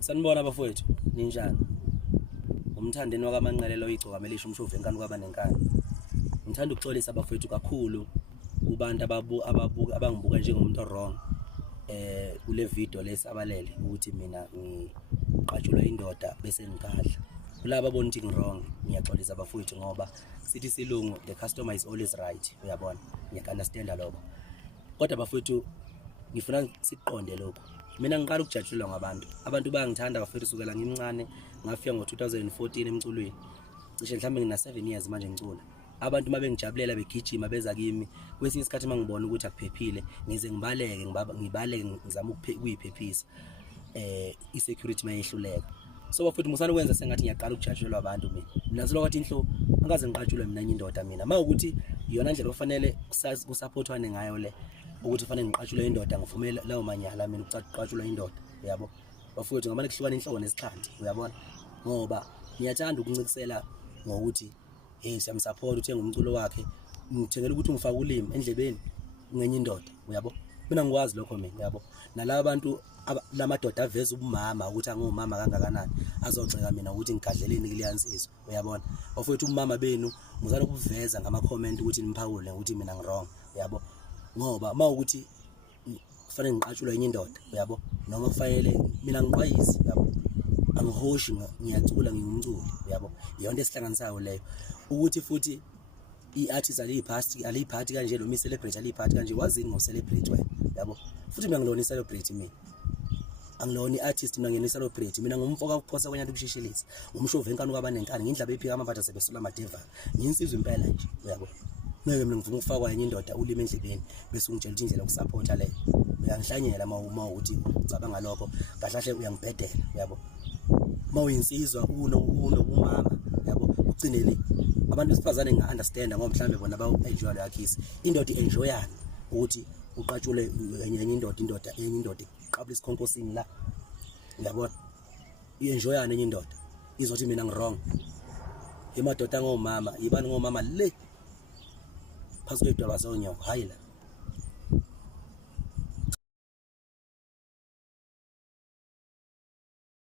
Sanibona bafowethu, ninjani? Umthandeni wakaManqelelo oyigcokamelisha umshovu enkani kwaba nenkani. Ngithanda ukuxolisa bafowethu kakhulu kubantu abangibuka njengomuntu wrong kule video lesabalele ukuthi mina ngiqatshulwe indoda bese ngikadla. Kulabo ababona ukuthi ngirong, ngiyaxolisa bafowethu ngoba sithi silungu the customer is always right, uyabona? Ngiyakunderstanda lokho. Kodwa bafowethu ngifuna siqonde lokho. Mina ngiqala ukujatshulwa ngabantu. Abantu bayangithanda bafethu sukela ngimncane, ngafika ngo2014 emculweni. Cishe mhlambe ngina 7 years manje ngicula. Abantu mabengijabulela begijima beza kimi, kwesinye isikhathi mangibona ukuthi akuphephile, ngize ngibaleke ngizama ukuyiphephisa. I-security mayehluleka. So bafethu musana ukwenza sengathi ngiyaqala ukujatshulwa abantu mina. Mina silokwathi inhlo angaze ngiqatshulwe mina enye indoda mina. Mawukuthi iyona ndlela ofanele kusupportwane ngayo le. Ukuthi fanele ngiqatshulwe indoda ngivumela lawo manyala mina ukuqatshulwa indoda, uyabo? Bafowethu ngamane kuhlukana inhloko nesixhanti, uyabona? Ngoba ngiyathanda ukuncikisela ngokuthi siyamsupport uthenga umculo wakhe, ngithengela ukuthi ungifaka ulimi endlebeni ngenye indoda, uyabo? Mina ngikwazi lokho mina, uyabo? Nalabo bantu lamadoda aveza ubumama ukuthi angumama kangakanani azogxeka mina ukuthi ngigadleleni kuliyansizwa, uyabona? Bafowethu umama benu muzana ukuveza ngama comment ukuthi nimphawule ukuthi mina ngirong, uyabo? Ngoba mawukuthi kufanele ngiqatshulwe enye indoda, uyabo? Noma kufanele mina ngiqwayise, uyabo? Angihoshi ngiyacula ngingumculi, uyabo? Iyonto esihlanganisayo leyo. Ukuthi futhi i-artist aliyiphathi kanje noma i-celebrity aliyiphathi kanje, wazini ngo-celebrate wena, uyabo? Futhi mina ngilona i-celebrity mina. Angilona i-artist mina ngiyena i-celebrity. Mina ngumfoka ukuphosa kwenye into ukushishilisa. Ngumshovu enkani kwaba nenkani, ngindlaba ephika amaphatha sebesula amadeva. Ngiyinsizwe impela nje, uyabo? Ngeke mina ngivuma ukufakwa enye indoda ulimi endlebeni bese ungitshela ukuthi indlela yokusupporta leyo. Uyangihlanyela uma ukuthi ucabanga lokho, kahlahle uyangibhedela, uyabo? Mawuyinsizwa unobumama, uyabo? Ugcinele abantu besifazane nga-understand ngoba mhlambe bona ba-enjoy lo yakisi. Indoda i-enjoyana ukuthi uqatshule enye indoda iqabula isikhonkosini la, uyabona? I-enjoyana enye indoda izothi mina ngirong. Emadoda ngomama, yibani ngomama le phansi kwedwala zonyo, hayi la.